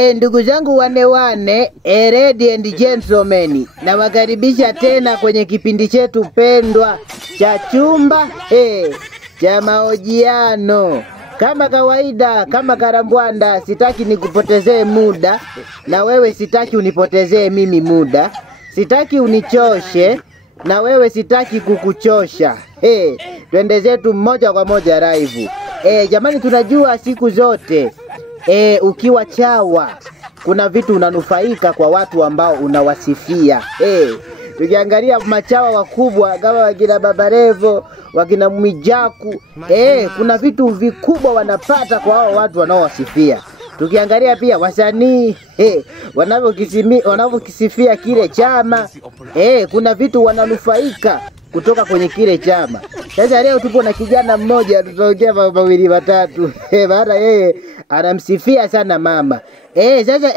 Ndugu zangu wane, ladies and gentlemen, na wakaribisha tena kwenye kipindi chetu pendwa cha chumba cha mahojiano. Kama kawaida, kama karambwanda, sitaki nikupotezee muda, na wewe sitaki unipotezee mimi muda. Sitaki unichoshe, na wewe sitaki kukuchosha. Twende zetu moja kwa moja live. Jamani, tunajua siku zote ukiwa chawa kuna vitu unanufaika kwa watu ambao unawasifia. Tukiangalia machawa wakubwa kama wakina Baba Levo, wakina Mwijaku, kuna vitu vikubwa wanapata kwa hao watu wanaowasifia. Tukiangalia pia wasanii wanavyokisifia kile chama, kuna vitu wananufaika kutoka kwenye kile chama. Sasa leo tupo na kijana mmoja, tutaongea mawili matatu. Baada yeye anamsifia sana mama. Sasa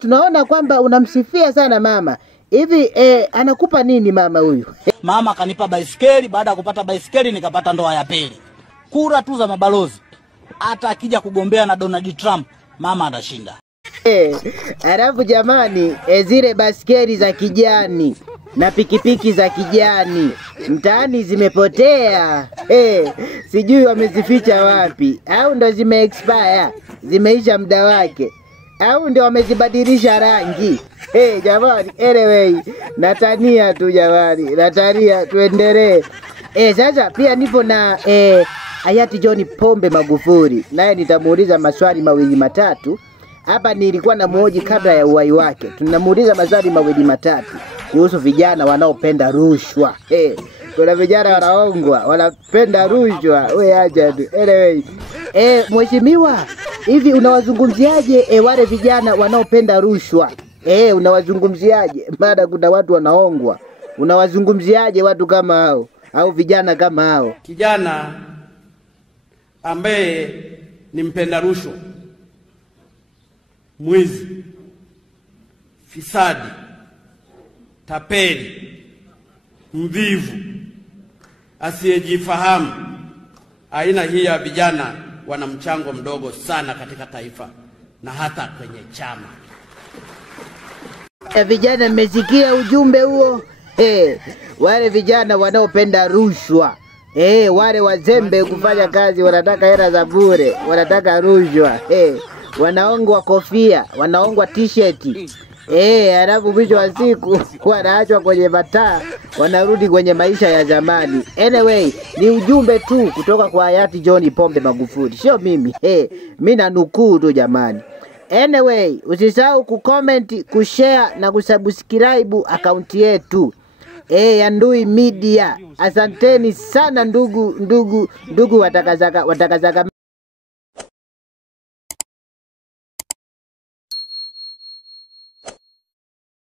tunaona kwamba unamsifia sana mama. Hivi anakupa nini mama huyu? Mama kanipa baisikeli, baada ya kupata baisikeli nikapata ndoa ya pili. Kura tu za mabalozi. Hata akija kugombea na Donald Trump, mama atashinda. Alafu jamani, zile baisikeli za kijani na pikipiki za kijani mtaani zimepotea. Sijui wamezificha wapi, au ndo zime-expire, zimeisha muda wake, au ndio wamezibadilisha rangi. Jamani, anyway, natania tu jamani, natania, tuendelee. Sasa pia nipo na hayati John Pombe Magufuli, naye nitamuuliza maswali mawili matatu. Hapa nilikuwa na mhoji kabla ya uhai wake. Tunamuuliza maswali mawili matatu kuhusu vijana wanaopenda rushwa. Kuna vijana wanaongwa, wanapenda rushwa. Wewe acha tu. Anyway, mheshimiwa, hivi unawazungumziaje wale vijana wanaopenda rushwa? Unawazungumziaje? Maana kuna watu wanaongwa. Unawazungumziaje watu kama hao au vijana kama hao? Kijana ambaye ni mpenda rushwa, mwizi, fisadi, tapeli, mvivu, asiyejifahamu, aina hii ya vijana wana mchango mdogo sana katika taifa na hata kwenye chama. Vijana, mmesikia ujumbe huo? Wale vijana wanaopenda rushwa, wale wazembe kufanya kazi, wanataka hela za bure, wanataka rushwa, wanaongwa kofia, wanaongwa t-shirt, alafu mwisho wa siku wanaachwa kwenye mataa, wanarudi kwenye maisha ya zamani. Anyway, ni ujumbe tu kutoka kwa hayati John Pombe Magufuli, sio mimi. Mimi nanukuu tu jamani. Anyway, usisahau kucomment, kushare na kusubscribe account yetu ya Ndui Media. Asanteni sana ndugu watakazaga